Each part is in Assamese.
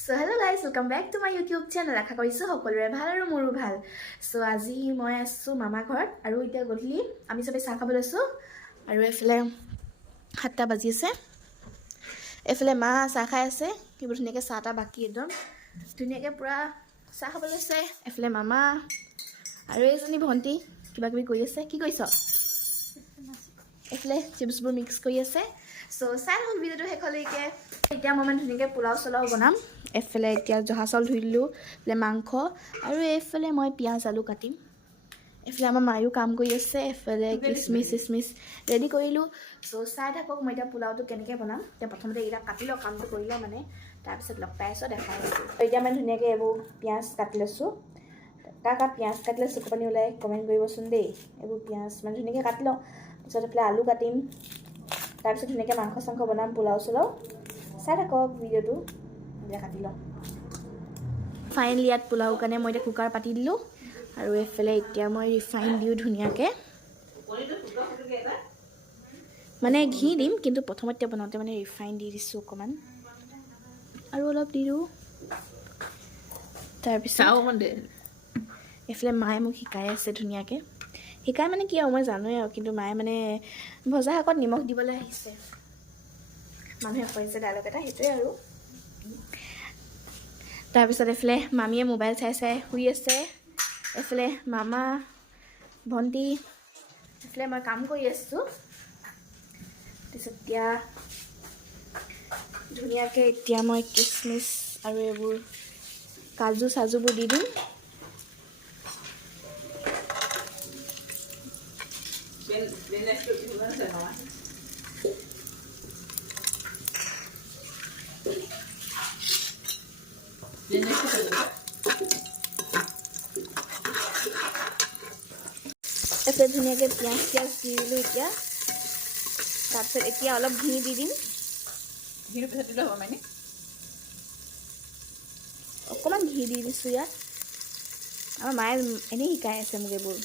So hello guys, welcome back to my YouTube channel. আশা কৰিছো সকলোৰে ভাল আৰু মোৰো ভাল। So আজি মই আছো মামা ঘৰত আৰু এতিয়া গধূলি আমি সবে চাহ খাবলৈ আছো আৰু এফালে 7টা বাজি আছে। এফালে মা চাহ খাই আছে, কিবা ধুনীয়াকৈ চাহটা বাকি একদম ধুনীয়াকৈ পুৰা চাহ খাবলৈ আছে। এফালে মামা আৰু এজনী ভণ্টি কিবা কিবি কৰি আছে। কি কৰিছ? এফালে চিপছবোৰ মিক্স কৰি আছে। So চাই থাকক ভিডিঅ'টো শেষলৈকে। এতিয়া মই মানে ধুনীয়াকৈ পোলাও চলাও বনাম। এফালে এতিয়া জহা চাউল ধুই দিলোঁ, এফালে মাংস আৰু এইফালে মই পিঁয়াজ আলু কাটিম। এফালে আমাৰ মায়ো কাম কৰি আছে, এফালে কিচমিচ চিচমিচ ৰেডি কৰিলোঁ। চ' চাই থাকক মই এতিয়া পোলাওটো কেনেকৈ বনাম। এতিয়া প্ৰথমতে এইকেইটা কাটি লওঁ, কামটো কৰি লওঁ মানে, তাৰপিছত লগ পাই আছোঁ, দেখাই আছোঁ। এতিয়া মানে ধুনীয়াকৈ এইবোৰ পিঁয়াজ কাটি লৈছোঁ। কাৰ পিঁয়াজ কাটিলে চকু পানী ওলাই কমেণ্ট কৰিবচোন দেই। এইবোৰ পিঁয়াজ মানে ধুনীয়াকৈ কাটি লওঁ, তাৰপিছত এইফালে আলু কাটিম, তাৰপিছত ধুনীয়াকৈ মাংস চাংস বনাম, পোলাও চলাও। চাই থাকক ভিডিঅ'টো, এতিয়া কাটি লওঁ। ফাইনেলি ইয়াত পোলাও কাৰণে মই এতিয়া কুকাৰ পাতি দিলোঁ আৰু এইফালে এতিয়া মই ৰিফাইন দিওঁ ধুনীয়াকৈ, মানে ঘি দিম কিন্তু প্ৰথমতে বনাওঁতে মানে ৰিফাইন দি দিছোঁ অকণমান আৰু অলপ দি দিওঁ। তাৰপিছত এইফালে মায়ে মোক শিকাই আছে ধুনীয়াকৈ। শিকাই মানে কি আৰু মই জানোৱেই আৰু, কিন্তু মায়ে মানে ভজা শাকত নিমখ দিবলৈ আহিছে। মানুহে কৈছে ডাইলগ এটা, সেইটোৱে আৰু। তাৰপিছত এইফালে মামীয়ে মোবাইল চাই চাই শুই আছে, এইফালে মামা ভণ্টি, এইফালে মই কাম কৰি আছোঁ। তাৰপিছত এতিয়া ধুনীয়াকৈ এতিয়া মই কিচমিচ আৰু এইবোৰ কাজু চাজুবোৰ দি দিম। এইফালে ধুনীয়াকৈ পিঁয়াজ চিয়াজ দি দিলোঁ এতিয়া। তাৰপিছত এতিয়া অলপ ঘি দি দিম। ঘিৰ পিছত দিলে হ'ব মানে অকণমান ঘি দি দিছোঁ ইয়াত। আমাৰ মায়ে এনেই শিকাই আছে মোক এইবোৰ।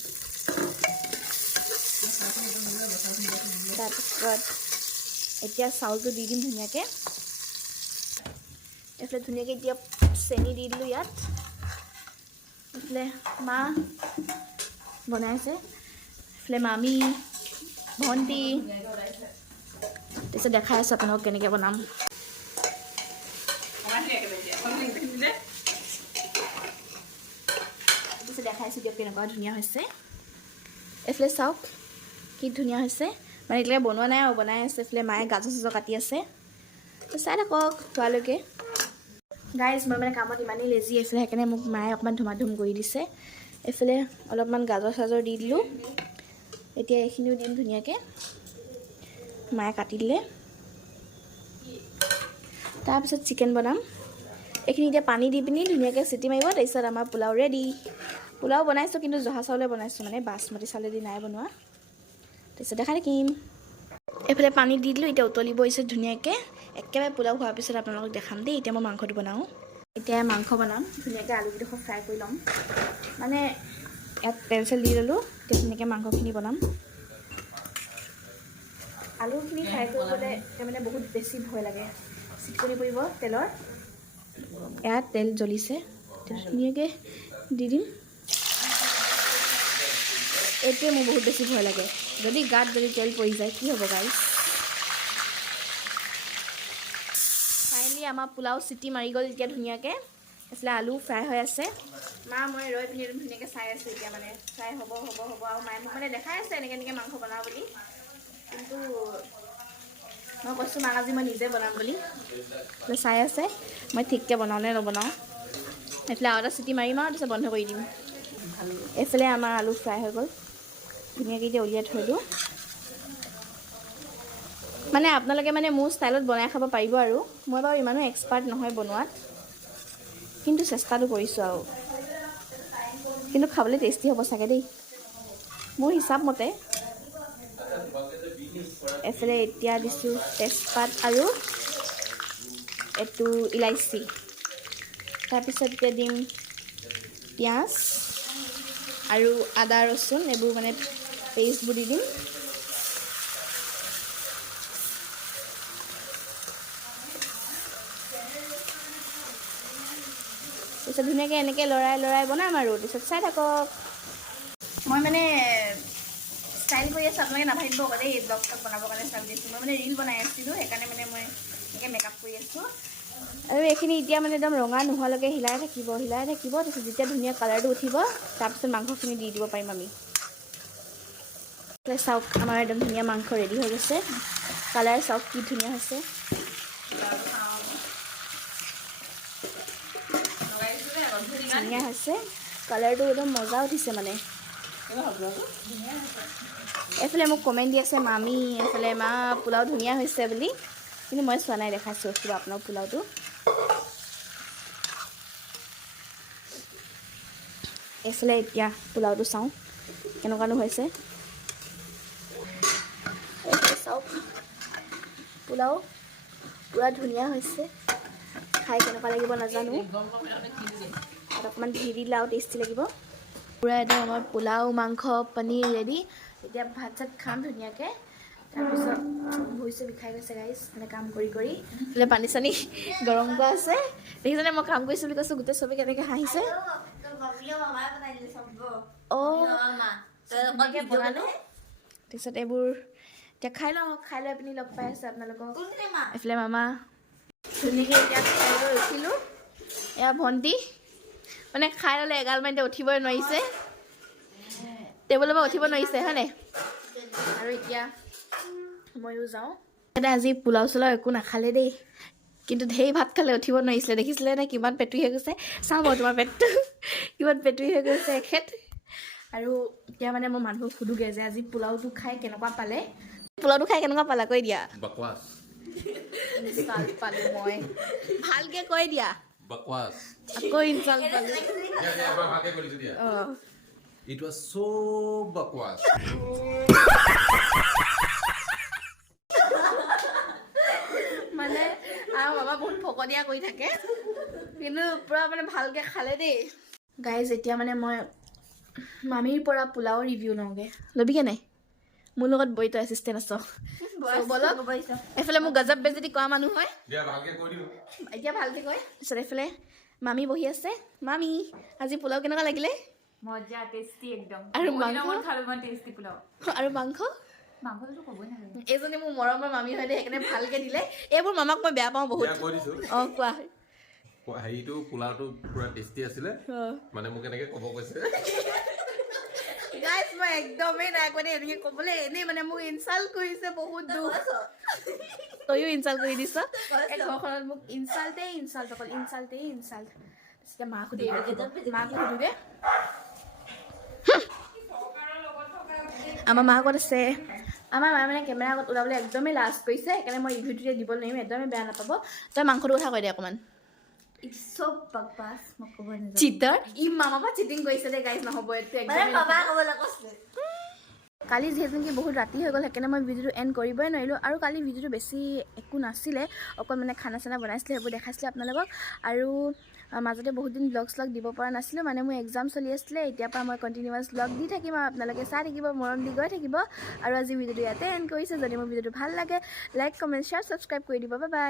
তাৰপিছত এতিয়া চাউলটো দি দিম ধুনীয়াকৈ। এইফালে ধুনীয়াকৈ এতিয়া চেনি দি দিলোঁ ইয়াত। এইফালে মা বনাইছে, এইফালে মামী ভণ্টি। তাৰপিছত দেখাই আছোঁ আপোনালোকক কেনেকৈ বনাম। তাৰপিছত দেখাইছোঁ দিয়ক কেনেকুৱা ধুনীয়া হৈছে। এইফালে চাওক কি ধুনীয়া হৈছে, মানে এতিয়ালৈকে বনোৱা নাই আৰু বনাই আছে। এইফালে মায়ে গাজৰ চাজৰ কাটি আছে, চাই থাকক খোৱালৈকে। গাইজ মই মানে কামত ইমানেই লেজি আছিলে, সেইকাৰণে মোক মায়ে অকণমান ধুমাধুম কৰি দিছে। এইফালে অলপমান গাজৰ চাজৰ দি দিলোঁ। এতিয়া এইখিনিও দিম ধুনীয়াকৈ, মায়ে কাটি দিলে। তাৰপিছত চিকেন বনাম। এইখিনি এতিয়া পানী দি পিনি ধুনীয়াকৈ চিটি মাৰিব, তাৰপিছত আমাৰ পোলাও ৰেডি। পোলাও বনাইছোঁ কিন্তু জহা চাউলে বনাইছোঁ, মানে বাচমতি চাউলেদি নাই বনোৱা। তাৰপিছত দেখাই থাকিম। এইফালে পানী দি দিলোঁ, এতিয়া উতলিব হৈছে ধুনীয়াকৈ। একেবাৰে পোলাও হোৱাৰ পিছত আপোনালোকক দেখাম দেই। এতিয়া মই মাংসটো বনাওঁ। এতিয়া মাংস বনাম ধুনীয়াকৈ, আলুকেইডোখৰ ফ্ৰাই কৰি ল'ম। মানে ইয়াত তেল চেল দি ল'লোঁ, এতিয়া ধুনীয়াকৈ মাংসখিনি বনাম। আলুখিনি ফ্ৰাই কৰিবলৈ মানে বহুত বেছি ভয় লাগে, চিটকনি পৰিব তেলৰ। ইয়াত তেল জ্বলিছে, ধুনীয়াকৈ দি দিম। এইটোৱে মোৰ বহুত বেছি ভয় লাগে, যদি গাত যদি তেল পৰি যায় কি হ'ব গাইছ। ফাইনেলি আমাৰ পোলাও চিটি মাৰি গ'ল এতিয়া ধুনীয়াকৈ। এইফালে আলু ফ্ৰাই হৈ আছে। মা মই ৰৈ পিনি ধুনীয়াকৈ চাই আছোঁ এতিয়া, মানে ফ্ৰাই হ'ব আৰু মায়ে মোক মানে দেখাই আছে এনেকৈ এনেকৈ মাংস বনাওঁ বুলি। কিন্তু মই কৈছোঁ মাক আজি মই নিজে বনাম বুলি। চাই আছে মই ঠিককৈ বনাওঁ নে নবনাওঁ। এইফালে আৰু এটা চিটি মাৰিম আৰু তাৰপিছত বন্ধ কৰি দিম। এইফালে আমাৰ আলু ফ্ৰাই হৈ গ'ল ধুনীয়াকৈ, এতিয়া উলিয়াই থৈ দিওঁ। মানে আপোনালোকে মানে মোৰ ষ্টাইলত বনাই খাব পাৰিব আৰু। মই বাৰু ইমানো এক্সপাৰ্ট নহয় বনোৱাত, কিন্তু চেষ্টাটো কৰিছোঁ আৰু। কিন্তু খাবলৈ টেষ্টি হ'ব চাগে দেই, মোৰ হিচাপ মতে। এইফালে এতিয়া দিছোঁ তেজপাত আৰু এইটো ইলাইচি। তাৰপিছত এতিয়া দিম পিঁয়াজ আৰু আদা ৰচুন, এইবোৰ মানে পেষ্টবোৰ দি দিম। তাৰপিছত ধুনীয়াকৈ এনেকৈ লৰাই বনাম আৰু তাৰপিছত চাই থাকক মই মানে ষ্টাইল কৰি আছোঁ আপোনালোকে নাভাবিব আকৌ দেই ব্লগ চগ বনাবৰ কাৰণে ষ্টাইল কৰিছোঁ মই মানে ৰীল বনাই আছিলোঁ সেইকাৰণে মানে মই এনেকৈ মেকআপ কৰি আছোঁ আৰু এইখিনি এতিয়া মানে একদম ৰঙা নোহোৱালৈকে হিলাই থাকিব তাৰপিছত যেতিয়া ধুনীয়া কালাৰটো উঠিব তাৰপিছত মাংসখিনি দি দিব পাৰিম আমি চাওক আমাৰ একদম ধুনীয়া মাংস ৰেডি হৈ গৈছে কালাৰ চাওক কি ধুনীয়া হৈছে ধুনীয়া হৈছে কালাৰটো একদম মজা উঠিছে মানে এইফালে মোক কমেণ্ট দি আছে মামী এইফালে মা পোলাও ধুনীয়া হৈছে বুলি কিন্তু মই চোৱা নাই দেখাইছোঁ কিবা আপোনাৰ পোলাওটো এইফালে এতিয়া পোলাওটো চাওঁ কেনেকুৱানো হৈছে চাওক পোলাও পুৰা ধুনীয়া হৈছে খাই কেনেকুৱা লাগিব নাজানো অকণমান ঘি দিলে আৰু টেষ্টি লাগিব পুৰা একদম আমাৰ পোলাও মাংস পনীৰ ৰেডি এতিয়া ভাত চাত খাম ধুনীয়াকৈ তাৰপিছত ভৰিছোঁ বিষাই গৈছে গাইজ মানে কাম কৰি বোলে পানী চানী গৰম কৰা আছে দেখিছেনে মই কাম কৰিছোঁ বুলি কৈছোঁ গোটেই চবেই কেনেকৈ হাঁহিছে বনালোঁ তাৰপিছত এইবোৰ এতিয়া খাই লৈ পিনি লগ পাই আছে আপোনালোকক এইফালে মামা ধুনীয়াকৈ এতিয়া খাই লৈ উঠিলোঁ এয়া ভণ্টি মানে খাই ল'লে এগাল মান এতিয়া উঠিবই নোৱাৰিছে টেবুলৰ পৰা উঠিব নোৱাৰিছে হয় নাই আৰু এতিয়া ময়ো যাওঁ এতিয়া আজি পোলাও চোলাও একো নাখালে দেই কিন্তু ঢেৰ ভাত খালে উঠিব নোৱাৰিছিলে দেখিছিলে নে কিমান পেটুৰি হৈ গৈছে চাওঁ বাৰু তোমাৰ পেটটো কিমান পেটুৰি হৈ গৈছে এখেত আৰু এতিয়া মানে মই মানুহক সুধোগৈ যে আজি পোলাওটো খাই কেনেকুৱা পালে পোলাওটো খাই কেনেকুৱা পালা কৈ দিয়া ইনচাল্ট পালোঁ মই ভালকৈ কৈ দিয়া আকৌ ইনচাল্ট পালোঁ It was so bakwas. মানে আমাৰ বাবা বহুত ফকতীয়া কৰি থাকে কিন্তু পুৰা মানে ভালকৈ খালে দেই গাইজ এতিয়া মানে মই মামীৰ পৰা পোলাও ৰিভিউ লওঁগৈ ল'বিগৈ নাই মোৰ লগত বহিতো এছিষ্টেণ্ট আছ বলক এইফালে মোক গজব বেজতি কৰা মানুহ হয় এতিয়া ভালকৈ কয় তাৰপিছত এইফালে মামী বহি আছে মামী আজি পোলাও কেনেকুৱা লাগিলে মজা টেষ্টি একদম আৰু মাংস খালো মই টেষ্টি পোলাও আৰু মাংসটো ক'বই নালাগে এইজনী মোৰ মৰমৰ মামী হয় দেই সেইকাৰণে ভালকৈ দিলে এইবোৰ মামাক মই বেয়া পাওঁ বহুত অঁ কোৱা হেৰিটো পোলাওটো পুৰা টেষ্টি আছিলে মানে মোক এনেকৈ ক'ব কৈছে গাইজ মই একদমেই নাই কোৱা দেই এনেকৈ ক'বলৈ এনেই মানে মোক ইনচাল্ট কৰিছে বহুত দুখ তয়ো ইনচাল্ট কৰি দিছ এই ঘৰখনত মোক ইনচাল্ট অকল ইনচাল্ট তেতিয়া মাক সুধোগৈ আমাৰ মা আগত আছে আমাৰ মায়ে মানে কেমেৰা আগত ওলাবলৈ একদমেই লাজ কৰিছে সেইকাৰণে মই ৰিভিউটোতে দিব নোৱাৰিম একদমেই বেয়া নাপাব তই মাংসটোৰ কথা কৈ দে অকণমান চব বাকবাছ মই ক'ব নাজানো চিটাৰ ই মামাৰ পৰা চিটিং কৰিছে দে গাইজ নহ'ব এইটো কালি যিহেতু নেকি বহুত ৰাতি হৈ গ'ল সেইকাৰণে মই ভিডিঅ'টো এণ্ড কৰিবই নোৱাৰিলোঁ আৰু কালি ভিডিঅ'টো বেছি একো নাছিলে অকল মানে খানা চানা বনাইছিলে সেইবোৰ দেখাইছিলে আপোনালোকক আৰু মাজতে বহুত দিন ব্লগ শ্লগ দিব পৰা নাছিলোঁ মানে মোৰ এক্সাম চলি আছিলে এতিয়াৰ পৰা মই কণ্টিনিউৱাছ ব্লগ দি থাকিম আৰু আপোনালোকে চাই থাকিব মৰম দি গৈ থাকিব আৰু আজি ভিডিঅ'টো ইয়াতে এণ্ড কৰিছোঁ যদি মোৰ ভিডিঅ'টো ভাল লাগে লাইক কমেণ্ট শ্বেয়াৰ ছাবস্ক্ৰাইব কৰি দিব বাই বাই